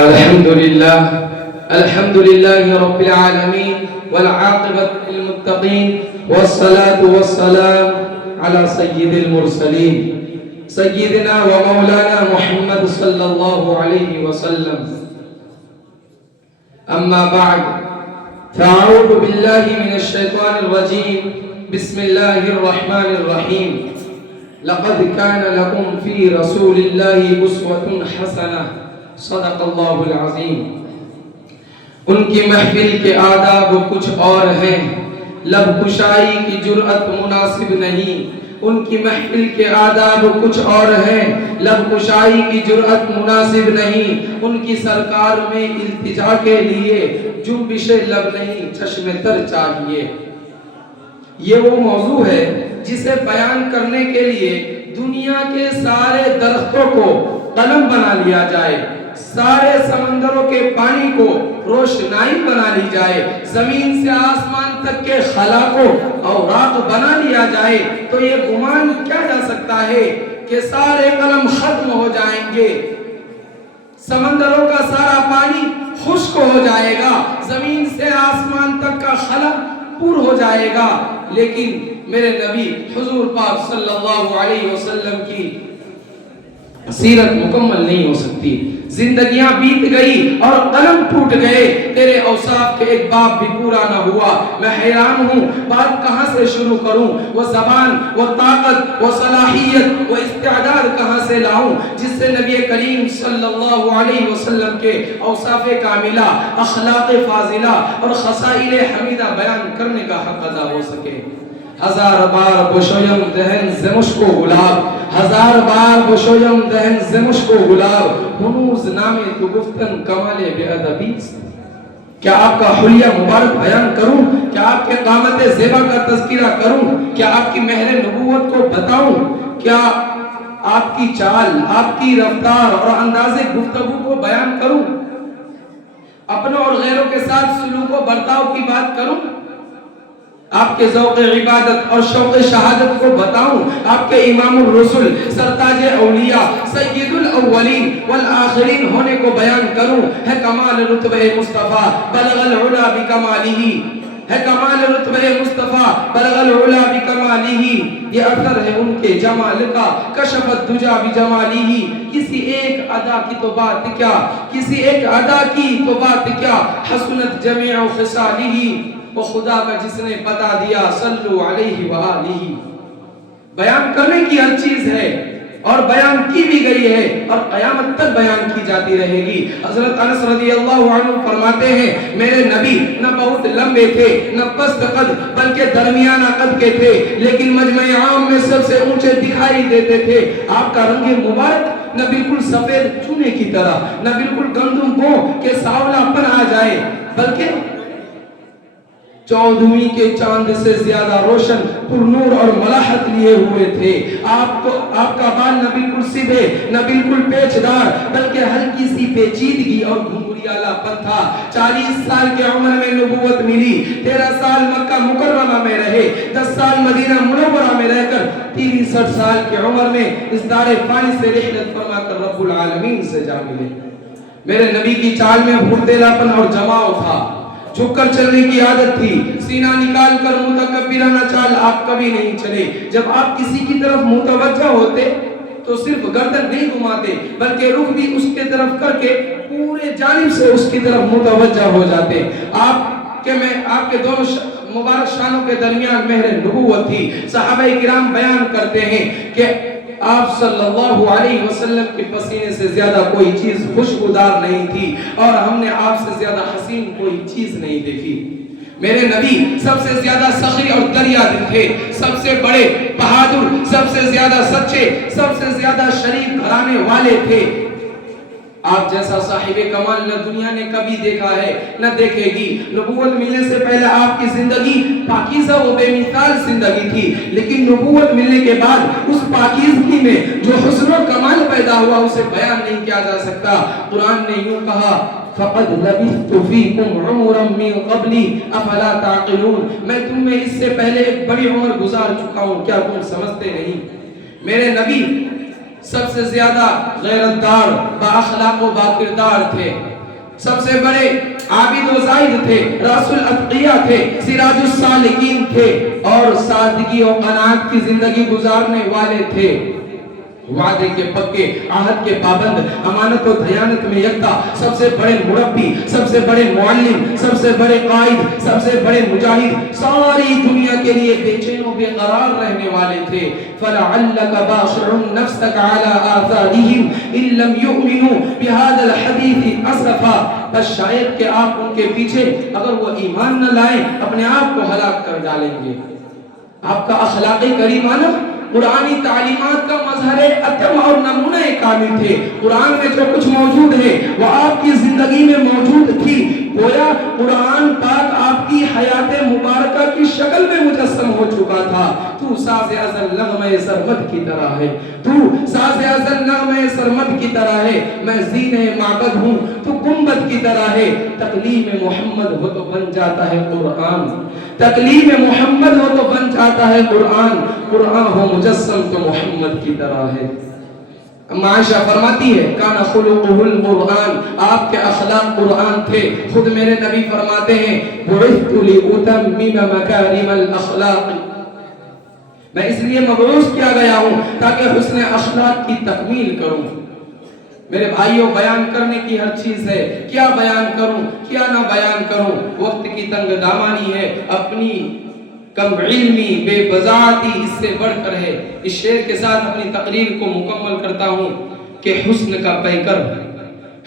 الحمد لله رب العالمين والعاقبة للمتقين والصلاة والسلام على سيد المرسلين سيدنا ومولانا محمد صلى الله عليه وسلم. أما بعد، فأعوذ بالله من الشيطان الرجيم. بسم الله الرحمن الرحيم. لقد كان لكم في رسول الله أسوة حسنة. صدق اللہ العظیم. ان کی محفل کے آداب کچھ اور ہیں، لب کشائی کی جرأت مناسب نہیں. ان کی محفل کے آداب کچھ اور ہیں، لب کشائی کی جرأت مناسب نہیں. ان کی سرکار میں التجا کے لیے جنبش لب نہیں، چشم تر چاہیے. یہ وہ موضوع ہے جسے بیان کرنے کے لیے دنیا کے سارے درختوں کو قلم بنا لیا جائے، سارے سمندروں کے پانی کو روشنائی بنا لی جائے، زمین سے آسمان تک کے خلا کو اوراق بنا لیا جائے، تو یہ گمان کیا جا سکتا ہے کہ سارے قلم ختم ہو جائیں گے، سمندروں کا سارا پانی خشک ہو جائے گا، زمین سے آسمان تک کا خلا پور ہو جائے گا. لیکن میرے نبی حضور پاک صلی اللہ علیہ وسلم کی سیرت مکمل نہیں ہو سکتی. زندگیاں بیت گئی اور قلم ٹوٹ گئے، تیرے اوصاف کے ایک باب بھی پورا نہ ہوا. میں حیران ہوں، بات کہاں سے شروع کروں؟ وہ زبان، وہ طاقت، وہ صلاحیت، وہ استعداد کہاں سے لاؤں جس سے نبی کریم صلی اللہ علیہ وسلم کے اوصاف کاملہ، اخلاق فاضلہ اور خصائل حمیدہ بیان کرنے کا حق ادا ہو سکے. ہزار بار بشویم دہن ز مشک و گلاب، ہزار بار بشویم دہن ز مشک و گلاب، ہنوز نامے تو گفتن کمال بے ادبی. کیا آپ کا حلیہ مبارک بیان کروں؟ کیا آپ کے قامت زیبا کا تذکرہ کروں؟ کیا آپ کی مہر نبوت کو بتاؤں؟ کیا آپ کی چال، آپ کی رفتار اور انداز گفتگو کو بیان کروں؟ اپنوں اور غیروں کے ساتھ سلوک و برتاؤ کی بات کروں؟ آپ کے ذوق عبادت اور شوق شہادت کو بتاؤں؟ آپ کے امام الرسل، سرتاج اولیاء، سید الاولین والآخرین ہونے کو بیان کروں؟ ہے کمال رتبہ مصطفیٰ بلغ العلا بکمالہ، ہے کمال رتبہ مصطفیٰ بلغ العلا بکمالہ. یہ اثر ہے ان کے جمال کا، کشف الدجا بجمالہ. کسی ایک ادا کی تو بات کیا، کسی ایک ادا کی تو بات کیا، حسنت جمیع خصالہ. وہ خدا کا جس نے بتا دیا صلو علیہ وآلہ. بیان کرنے کی ہر چیز ہے اور بیان کی بھی گئی ہے اور قیامت تک بیان کی جاتی رہے گی. حضرت انس رضی اللہ عنہ فرماتے ہیں میرے نبی نہ بہت لمبے تھے نہ پست قد بلکہ درمیانہ قد کے تھے، لیکن مجمع عام میں سب سے اونچے دکھائی دیتے تھے. آپ کا رنگ مبارک نہ بالکل سفید چونے کی طرح، نہ بالکل گندم بو کہ سانولا پن آ جائے، بلکہ چودھویں کے چاند سے زیادہ روشن، پر نور اور ملاحت لیے ہوئے تھے. آپ کا بال نہ بالکل سیدھے نہ بالکل پیچدار بلکہ ہلکی سی پیچیدگی اور گھنگھریالا پن تھا. 40 سال کی عمر میں نبوت ملی، 13 سال مکہ مکرمہ میں رہے، 10 سال مدینہ منورہ میں رہ کر 63 سال کی عمر میں اس دار فانی سے رحلت فرما کر رب العالمین سے جا ملے. میرے نبی کی چال میں پھرتیلا پن اور جماؤ تھا، جھک کر چلنے کی عادت تھی، سینہ نکال کر متکبرانہ چال آپ کبھی نہیں چلے. جب آپ کسی کی طرف متوجہ ہوتے تو صرف گردن نہیں گھماتے بلکہ رخ بھی اس کے طرف کر کے پورے جانب سے اس کی طرف متوجہ ہو جاتے. آپ کے دونوں مبارک شانوں کے درمیان مہر نبوت تھی. صحابہ کرام بیان کرتے ہیں کہ آپ صلی اللہ علیہ وسلم کے پسینے سے زیادہ کوئی چیز خوشبودار نہیں تھی اور ہم نے آپ سے زیادہ حسین کوئی چیز نہیں دیکھی. میرے نبی سب سے زیادہ سخی اور دریا دل تھے، سب سے بڑے بہادر، سب سے زیادہ سچے، سب سے زیادہ شریف گھرانے والے تھے. آپ جیسا صاحب کمال نہ دنیا نے کبھی دیکھا ہے نہ دیکھے گی. نبوت ملنے سے پہلے آپ کی زندگی پاکیزہ و بے مثال زندگی تھی، لیکن نبوت ملنے کے بعد اس پاکیزگی میں جو حسن و کمال پیدا ہوا اسے بیان نہیں کیا جا سکتا. قرآن نے یوں کہا فَقَدْ لَبِثْتُ فِيكُمْ عُمُرًا مِّن قَبْلِي أَفَلَا تَعْقِلُونَ. میں تم میں اس سے پہلے ایک بڑی عمر گزار چکا ہوں، کیا تم سمجھتے نہیں؟ میرے نبی سب سے زیادہ غیرتدار، بااخلاق و باکردار تھے، سب سے بڑے عابد و زاہد تھے، راس الاتقیاء تھے، سراج السالکین تھے، اور سادگی و قناعت کی زندگی گزارنے والے تھے، وعدے کے پکے، عہد کے پابند، امانت و دیانت میں یکتا، سب سے بڑے مربی، سب سے بڑے معلم، سب سے بڑے قائد، سب سے بڑے مجاہد، ساری دنیا کے لیے بے چین و بے قرار رہنے والے تھے۔ فَلَعَلَّكَ بَاخِعٌ نَفْسَكَ عَلَىٰ آثَارِهِمْ إِن لَّمْ يُؤْمِنُوا بِهَذَا الْحَدِيثِ أَسَفًا، بس شاید کہ آپ ان کے پیچھے اگر وہ ایمان نہ لائیں اپنے آپ کو ہلاک کر ڈالیں گے۔ آپ کا اخلاق کریمانہ قرآنی تعلیمات کا مظہر اتم اور نمونہ کامل تھے۔ قرآن میں جو کچھ موجود ہے وہ آپ کی زندگی میں موجود تھی، گویا قرآن پاک آپ کی حیات مبارکہ کی شکل میں مجسم ہو چکا تھا۔ تو ساز ازل نغمہ سرمد کی طرح ہے، تو ساز ازل نغمہ سرمد کی طرح ہے، میں زین معبد ہوں تو گنبد کی طرح ہے۔ تکلیم محمد ہو تو بن جاتا ہے قرآن، تکلیم محمد ہو تو بن جاتا ہے قرآن، قرآن ہو مجسم تو محمد کی طرح ہے۔ عائشہ فرماتی ہے کان خلقہ القرآن، آپ کے اخلاق قرآن تھے۔ خود میرے نبی فرماتے ہیں بعثت لأتمم مکارم الاخلاق، میں اس لیے مبعوث کیا گیا ہوں تاکہ حسن اخلاق کی تکمیل کروں۔ میرے بھائیوں، بیان کرنے کی ہر چیز ہے، کیا بیان کروں کیا نہ بیان کروں، وقت کی تنگ دامانی ہے، اپنی کم علمی بے بضاعتی اس سے بڑھ کر ہے۔ اس شعر کے ساتھ اپنی تقریر کو مکمل کرتا ہوں کہ حسن کا پیکر،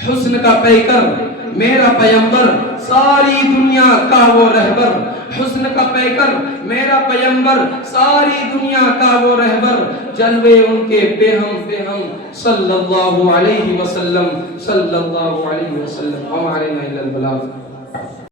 حسن کا پیکر میرا پیمبر، ساری دنیا کا وہ رہبر، حسن کا پیکر میرا پیمبر، ساری دنیا کا وہ رہبر، جلوے ان کے بے ہم صلی اللہ علیہ وسلم، صلی اللہ علیہ وسلم، وما علینا الا البلاغ۔